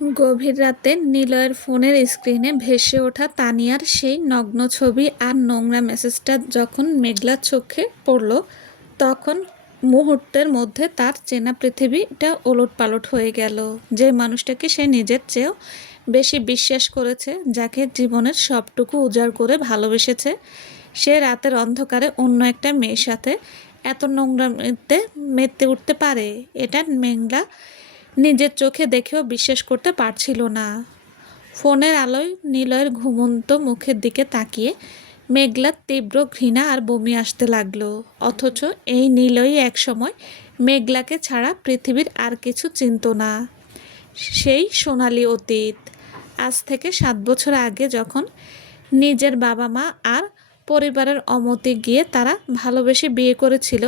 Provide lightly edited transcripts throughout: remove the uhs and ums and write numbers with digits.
গভীর রাতে নিলয়ের ফোনের স্ক্রিনে ভেসে ওঠা তানিয়ার সেই নগ্ন ছবি আর নোংরা মেসেজটা যখন মেঘলা চোখে পড়ল, তখন মুহূর্তের মধ্যে তার চেনা পৃথিবীটা ওলটপালট হয়ে গেল। যে মানুষটাকে সে নিজের চেয়েও বেশি বিশ্বাস করেছে, যাকে জীবনের সবটুকু উজাড় করে ভালোবেসেছে, সে রাতের অন্ধকারে অন্য একটা মেয়ের সাথে এত নোংরামিতে মেতে উঠতে পারে, এটা মেঘলা নিজের চোখে দেখেও বিশ্বাস করতে পারছিল না। ফোনের আলোয় নিলয়ের ঘুমন্ত মুখের দিকে তাকিয়ে মেঘলার তীব্র ঘৃণা আর বমি আসতে লাগলো। অথচ এই নিলয় একসময় মেঘলাকে ছাড়া পৃথিবীর আর কিছু চিনত না। সেই সোনালি অতীত। আজ থেকে 7 বছর আগে যখন নিজের বাবা মা আর পরিবারের অমতে গিয়ে তারা ভালোবেসে বিয়ে করেছিল,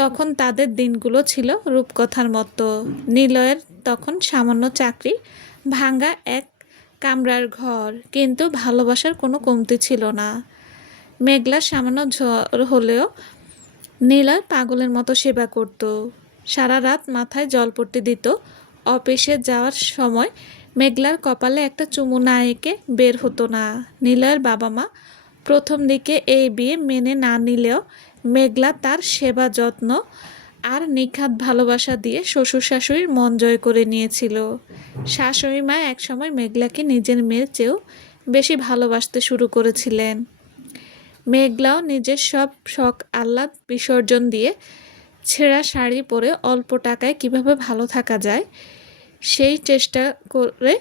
তখন তাদের দিনগুলো ছিল রূপকথার মতো। নিলয়ের তখন সামান্য চাকরি, ভাঙা এক কামরার ঘর, কিন্তু ভালোবাসার কোনো কমতি ছিল না। মেঘলার সামান্য জ্বর হলেও নিলয় পাগলের মতো সেবা করত। সারা রাত মাথায় জলপট্টি দিত। অফিসে যাওয়ার সময় মেঘলার কপালে একটা চুমু না এঁকে বের হতো না। নিলয়ের বাবা মা প্রথম দিকে এই বিয়ে মেনে না নিলেও মেঘলা তার সেবা যত্ন আর নিখাত ভালোবাসা দিয়ে শ্বশুর শাশুড়ির মন জয় করে নিয়েছিল। শাশুড়ি মা একসময় মেঘলাকে নিজের মেয়ের চেয়েও বেশি ভালোবাসতে শুরু করেছিলেন। মেঘলাও নিজের সব শখ আহ্লাদ বিসর্জন দিয়ে ছেঁড়া শাড়ি পরে অল্প টাকায় কিভাবে ভালো থাকা যায় সেই চেষ্টা করে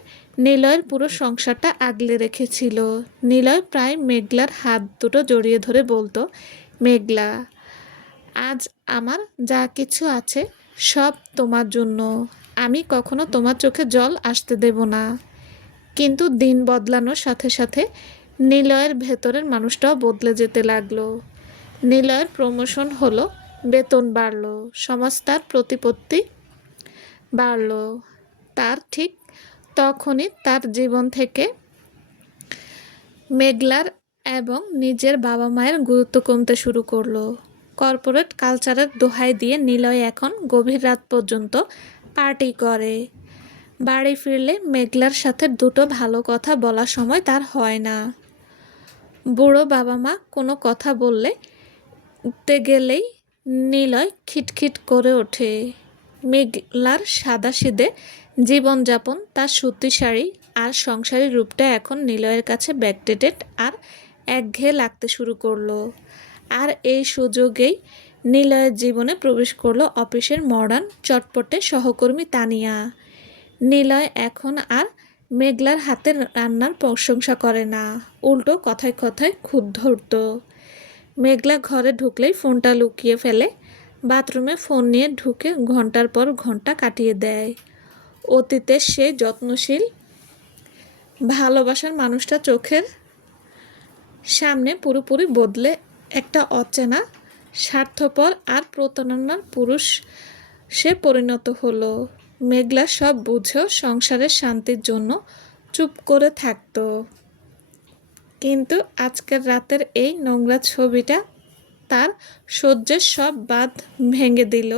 নিলয়ের পুরো সংসারটা আগলে রেখেছিল। নিলয় প্রায় মেঘলার হাত দুটো জড়িয়ে ধরে বলতো, মেঘলা, আজ আমার যা কিছু আছে সব তোমার জন্য। আমি কখনো তোমার চোখে জল আসতে দেব না। কিন্তু দিন বদলানোর সাথে সাথে নিলয়ের ভেতরের মানুষটাও বদলে যেতে লাগলো। নিলয়ের প্রমোশন হলো, বেতন বাড়লো, সমাজ তার প্রতিপত্তি বাড়লো। তার ঠিক তখনই তার জীবন থেকে মেঘলার এবং নিজের বাবা মায়ের গুরুত্ব কমতে শুরু করলো। কর্পোরেট কালচারের দোহাই দিয়ে নিলয় এখন গভীর রাত পর্যন্ত পার্টি করে। বাড়ি ফিরলে মেঘলার সাথে দুটো ভালো কথা বলার সময় তার হয় না। বুড়ো বাবা মা কোনো কথা বললে গেলেই নিলয় খিটখিট করে ওঠে। মেঘলার সাদাসিধে জীবনযাপন, তার সুতি শাড়ি আর সংসারী রূপটা এখন নিলয়ের কাছে ব্যাকডেটেড আর একঘেয়ে লাগতে শুরু করলো। আর এই সুযোগেই নিলয়ের জীবনে প্রবেশ করলো অফিসের মডার্ন চটপটে সহকর্মী তানিয়া। নিলয় এখন আর মেঘলার হাতের রান্নার প্রশংসা করে না, উল্টো কথায় কথায় খুঁত ধরত। মেঘলা ঘরে ঢুকলেই ফোনটা লুকিয়ে ফেলে, বাথরুমে ফোন নিয়ে ঢুকে ঘন্টার পর ঘন্টা কাটিয়ে দেয়। অতীতের সেই যত্নশীল ভালোবাসার মানুষটা চোখের সামনে পুরোপুরি বদলে একটা অচেনা, স্বার্থপর আর প্রতারণার পুরুষ সে পরিণত হলো। মেঘলা সব বুঝেও সংসারের শান্তির জন্য চুপ করে থাকতো। কিন্তু আজকের রাতের এই নোংরা ছবিটা তার সহ্যের সব বাঁধ ভেঙে দিল।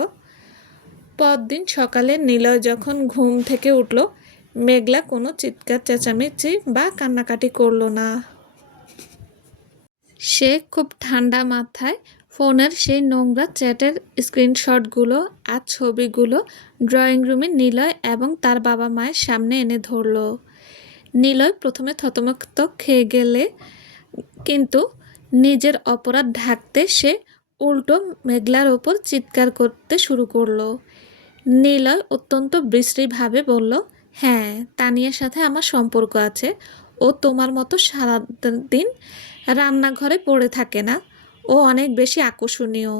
পরদিন সকালে নিলয় যখন ঘুম থেকে উঠল, মেঘলা কোনো চিৎকার চেঁচামেচি বা কান্নাকাটি করলো না। সে খুব ঠান্ডা মাথায় ফোনের সেই নোংরা চ্যাটের স্ক্রিনশটগুলো আর ছবিগুলো ড্রয়িং রুমে নিলয় এবং তার বাবা মায়ের সামনে এনে ধরল। নিলয় প্রথমে থতমত খেয়ে গেলে, কিন্তু নিজের অপরাধ ঢাকতে সে উল্টো মেঘলার ওপর চিৎকার করতে শুরু করলো। নিলয় অত্যন্ত বিশ্রীভাবে বলল, হ্যাঁ, তানিয়ার সাথে আমার সম্পর্ক আছে। ও তোমার মতো সারাদিন রান্নাঘরে পড়ে থাকে না। ও অনেক বেশি আকর্ষণীয়।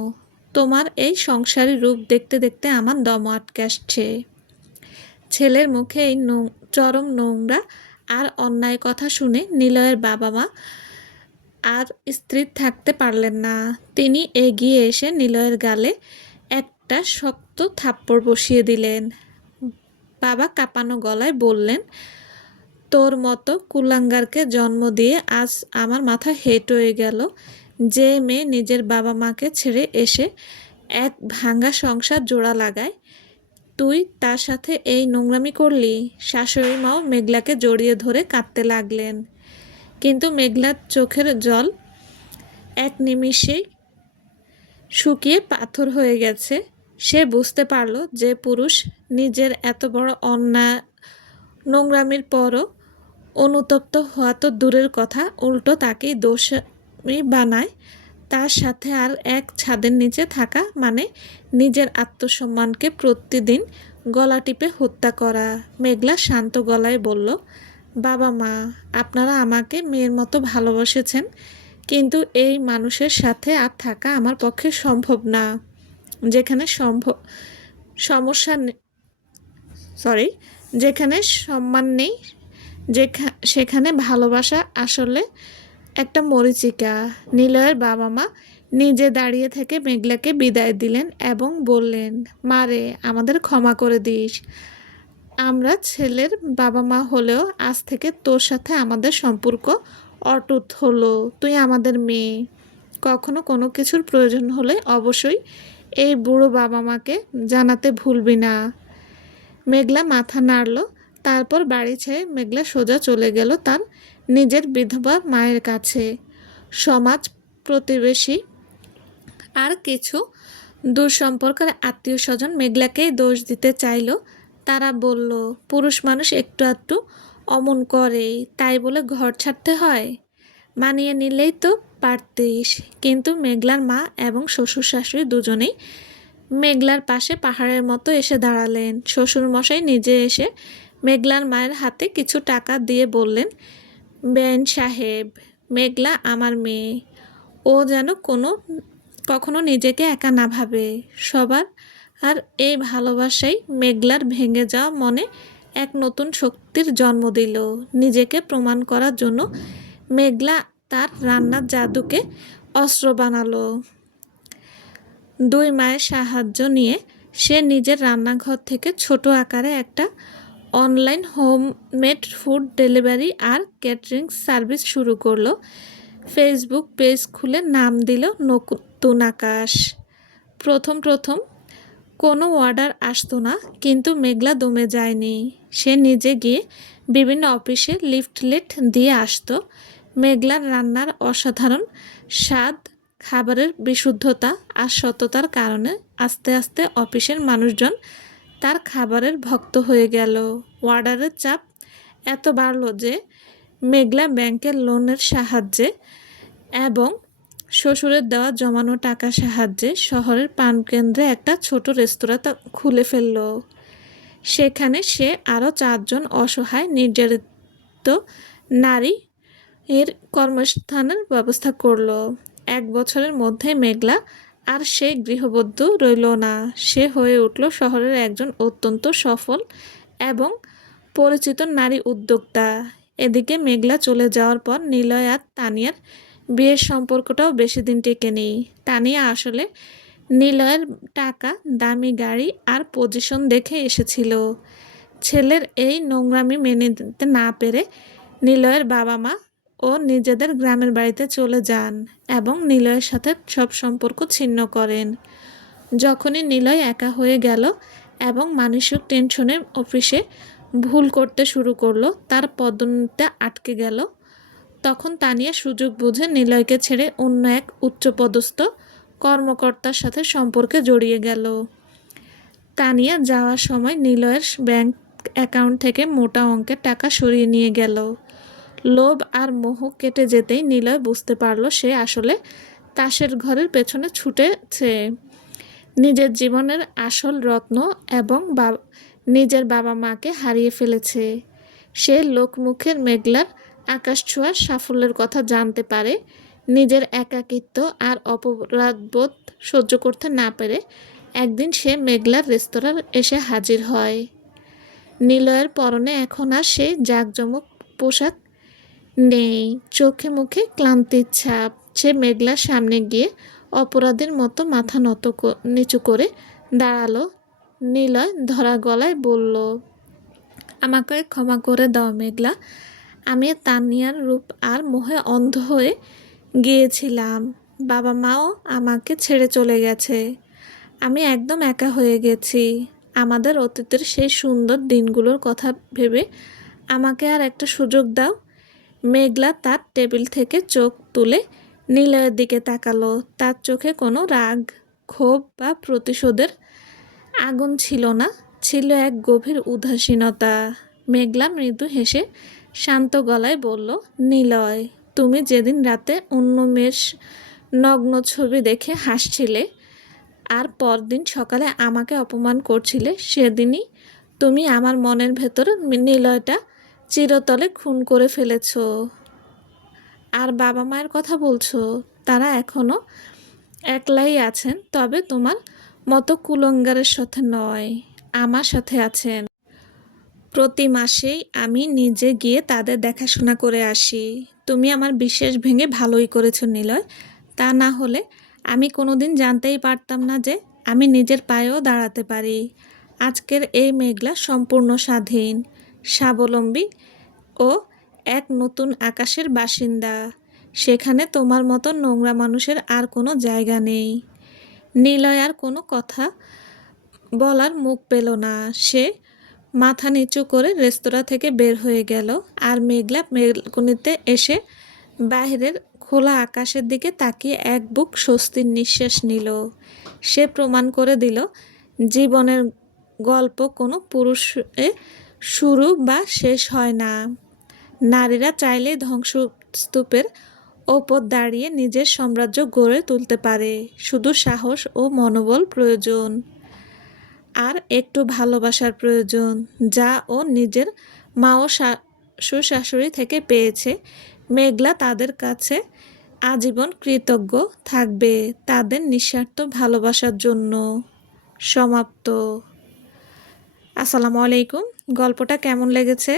তোমার এই সংসারী রূপ দেখতে দেখতে আমার দম আটকে আসছে। ছেলের মুখে এই চরম নোংরা আর অন্যায় কথা শুনে নিলয়ের বাবা মা আর স্থির থাকতে পারলেন না। তিনি এগিয়ে এসে নিলয়ের গালে একটা শক্ত থাপ্পড় বসিয়ে দিলেন। বাবা কাঁপানো গলায় বললেন, তোর মতো কুলাঙ্গারকে জন্ম দিয়ে আজ আমার মাথা হেঁট হয়ে গেল। যে মেয়ে নিজের বাবা মাকে ছেড়ে এসে এক ভাঙা সংসার জোড়া লাগায়, তুই তার সাথে এই নোংরামি করলি? শাশুড়ি মাও মেঘলাকে জড়িয়ে ধরে কাঁদতে লাগলেন। কিন্তু মেঘলার চোখের জল এক নিমিষেই শুকিয়ে পাথর হয়ে গেছে। সে বুঝতে পারল যে পুরুষ নিজের এত বড় অন্যায় নোংরামির পরও অনুতপ্ত হওয়া তো দূরের কথা, উল্টো তাকেই দোষী বানায়। তার সাথে আর এক ছাদের নিচে থাকা মানে নিজের আত্মসম্মানকে প্রতিদিন গলা টিপে হত্যা করা। মেঘলা শান্ত গলায় বলল, বাবা মা, আপনারা আমাকে মেয়ের মতো ভালোবেসেছেন, কিন্তু এই মানুষের সাথে আর থাকা আমার পক্ষে সম্ভব না। যেখানে সমস্যা সরি যেখানে সম্মান নেই, সেখানে ভালোবাসা আসলে একটা মরীচিকা। নিলয়ের বাবা মা নিজে দাঁড়িয়ে থেকে মেঘলাকে বিদায় দিলেন এবং বললেন, মারে, আমাদের ক্ষমা করে দিস। আমরা ছেলের বাবা মা হলেও আজ থেকে তোর সাথে আমাদের সম্পর্ক অটুট হলো। তুই আমাদের মেয়ে। কখনো কোনো কিছুর প্রয়োজন হলে অবশ্যই এই বুড়ো বাবা মাকে জানাতে ভুলবি না। মেঘলা মাথা নাড়ল। তারপর বাড়ি ছেড়ে মেঘলা সোজা চলে গেল তার নিজের বিধবা মায়ের কাছে। সমাজ, প্রতিবেশী আর কিছু দূর সম্পর্কের আত্মীয় স্বজন মেঘলাকেই দোষ দিতে চাইল। তারা বলল, পুরুষ মানুষ একটু আধটু অমন করেই, তাই বলে ঘর ছাড়তে হয়? মানিয়ে নিলেই তো পারতিস। কিন্তু মেঘলার মা এবং শ্বশুর শাশুড়ি দুজনেই মেঘলার পাশে পাহাড়ের মতো এসে দাঁড়ালেন। শ্বশুরমশাই নিজে এসে মেঘলার মায়ের হাতে কিছু টাকা দিয়ে বললেন, বেন সাহেব, মেঘলা আমার মেয়ে। ও যেন কখনো নিজেকে একা না ভাবে। সবার আর এই ভালোবাসাই মেঘলার ভেঙে যাওয়া মনে এক নতুন শক্তির জন্ম দিল। নিজেকে প্রমাণ করার জন্য মেঘলা তার রান্নার জাদুকে অস্ত্র বানালো। দুই মায়ের সাহায্য নিয়ে সে নিজের রান্নাঘর থেকে ছোট আকারে একটা অনলাইন হোমমেড ফুড ডেলিভারি আর ক্যাটারিং সার্ভিস শুরু করলো। ফেসবুক পেজ খুলে নাম দিল নতুন আকাশ। প্রথম কোনো অর্ডার আসতো না, কিন্তু মেঘলা দমে যায়নি। সে নিজে গিয়ে বিভিন্ন অফিসে লিফলেট দিয়ে আসতো। মেঘলার রান্নার অসাধারণ স্বাদ, খাবারের বিশুদ্ধতা আর সততার কারণে আস্তে আস্তে অফিসের মানুষজন তার খাবারের ভক্ত হয়ে গেল। অর্ডারের চাপ এত বাড়ল যে মেঘলা ব্যাংকের লোনের সাহায্যে এবং শ্বশুরের দেওয়া জমানো টাকার সাহায্যে শহরের প্রাণকেন্দ্রে একটা ছোট রেস্তোরাঁ খুলে ফেলল। সেখানে সে আরও 4 জন অসহায় নির্যাতিত নারী এর কর্মস্থানের ব্যবস্থা করল। 1 বছরের মধ্যে মেঘলা আর সেই গৃহবধূ রইল না। সে হয়ে উঠল শহরের একজন অত্যন্ত সফল এবং পরিচিত নারী উদ্যোক্তা। এদিকে মেঘলা চলে যাওয়ার পর নিলয় আর তানিয়ার বিয়ের সম্পর্কটাও বেশি দিন টেকেনি। তানিয়া আসলে নিলয়ের টাকা, দামি গাড়ি আর পজিশন দেখে এসেছিল। ছেলের এই নোংরামি মেনে নিতে না পেরে নিলয়ের বাবা মা ও নিজেদের গ্রামের বাড়িতে চলে যান এবং নিলয়ের সাথে সব সম্পর্ক ছিন্ন করেন। যখনই নিলয় একা হয়ে গেল এবং মানসিক টেনশনে অফিসে ভুল করতে শুরু করলো, তার পদোন্নতি আটকে গেল, তখন তানিয়া সুযোগ বুঝে নিলয়কে ছেড়ে অন্য এক উচ্চপদস্থ কর্মকর্তার সাথে সম্পর্কে জড়িয়ে গেল। তানিয়া যাওয়ার সময় নিলয়ের ব্যাংক অ্যাকাউন্ট থেকে মোটা অঙ্কের টাকা সরিয়ে নিয়ে গেল। লোভ আর মোহ কেটে যেতেই নিলয় বুঝতে পারল সে আসলে তাসের ঘরের পেছনে ছুটেছে। নিজের জীবনের আসল রত্ন এবং নিজের বাবা মাকে হারিয়ে ফেলেছে। সে লোকমুখের মেঘলার আকাশ ছোঁয়ার সাফল্যের কথা জানতে পারে। নিজের একাকিত্ব আর অপরাধবোধ সহ্য করতে না পেরে একদিন সে মেঘলার রেস্তোরাঁ এসে হাজির হয়। নিলয়ের পরনে এখন আর সেই জাঁকজমক পোশাক নেই, চোখে মুখে ক্লান্তির ছাপ। সে মেঘলার সামনে গিয়ে অপরাধীর মতো মাথা নিচু করে দাঁড়ালো। নিলয় ধরা গলায় বলল, আমাকে ক্ষমা করে দাও মেঘলা। আমি তানিয়ার রূপ আর মোহে অন্ধ হয়ে গিয়েছিলাম। বাবা মাও আমাকে ছেড়ে চলে গেছে। আমি একদম একা হয়ে গেছি। আমাদের অতীতের সেই সুন্দর দিনগুলোর কথা ভেবে আমাকে আর একটা সুযোগ দাও। মেঘলা তার টেবিল থেকে চোখ তুলে নিলয়ের দিকে তাকালো। তার চোখে কোনো রাগ, ক্ষোভ বা প্রতিশোধের আগুন ছিল না, ছিল এক গভীর উদাসীনতা। মেঘলা মৃদু হেসে শান্ত গলায় বলল, নিলয়, তুমি যেদিন রাতে অন্য মেয়ের নগ্ন ছবি দেখে হাসছিলে আর পরদিন সকালে আমাকে অপমান করছিলে, সেদিনই তুমি আমার মনের ভেতর নিলয়টা চিরতরে খুন করে ফেলেছ। আর বাবা মায়ের কথা বলছো, তারা এখনও একলাই আছেন, তবে তোমার মতো কুলঙ্গারের সাথে নয়, আমার সাথে আছেন। প্রতি মাসেই আমি নিজে গিয়ে তাদের দেখাশোনা করে আসি। তুমি আমার বিশ্বাস ভেঙে ভালোই করেছো নিলয়। তা না হলে আমি কোনোদিন জানতেই পারতাম না যে আমি নিজের পায়েও দাঁড়াতে পারি। আজকের এই মেঘলা সম্পূর্ণ স্বাধীন, স্বাবলম্বী ও এক নতুন আকাশের বাসিন্দা। সেখানে তোমার মতো নোংরা মানুষের আর কোনো জায়গা নেই। নিলয় আর কোনো কথা বলার মুখ পেল না। সে মাথা নিচু করে রেস্তোরাঁ থেকে বের হয়ে গেল। আর মেঘলা বেলকনিতে এসে বাইরের খোলা আকাশের দিকে তাকিয়ে এক বুক স্বস্তির নিঃশ্বাস নিল। সে প্রমাণ করে দিল, জীবনের গল্প কোনো পুরুষে শুরু বা শেষ হয় না। নারীরা চাইলেই ধ্বংসস্তূপের ওপর দাঁড়িয়ে নিজের সাম্রাজ্য গড়ে তুলতে পারে। শুধু সাহস ও মনোবল প্রয়োজন, আর একটু ভালোবাসার প্রয়োজন, যা ও নিজের মা ও শ্বশুর শাশুড়ি থেকে পেয়েছে। মেঘলা তাদের কাছে আজীবন কৃতজ্ঞ থাকবে, তাদের নিঃস্বার্থ ভালোবাসার জন্য। সমাপ্ত। আসসালামু আলাইকুম। গল্পটা কেমন লেগেছে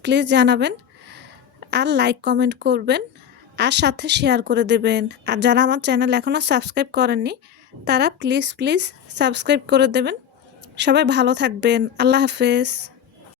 প্লিজ জানাবেন, আর লাইক কমেন্ট করবেন, আর সাথে শেয়ার করে দেবেন। আর যারা আমার চ্যানেল এখনও সাবস্ক্রাইব করেননি তারা প্লিজ সাবস্ক্রাইব করে দেবেন। সবাই ভালো থাকবেন। আল্লাহ হাফেজ।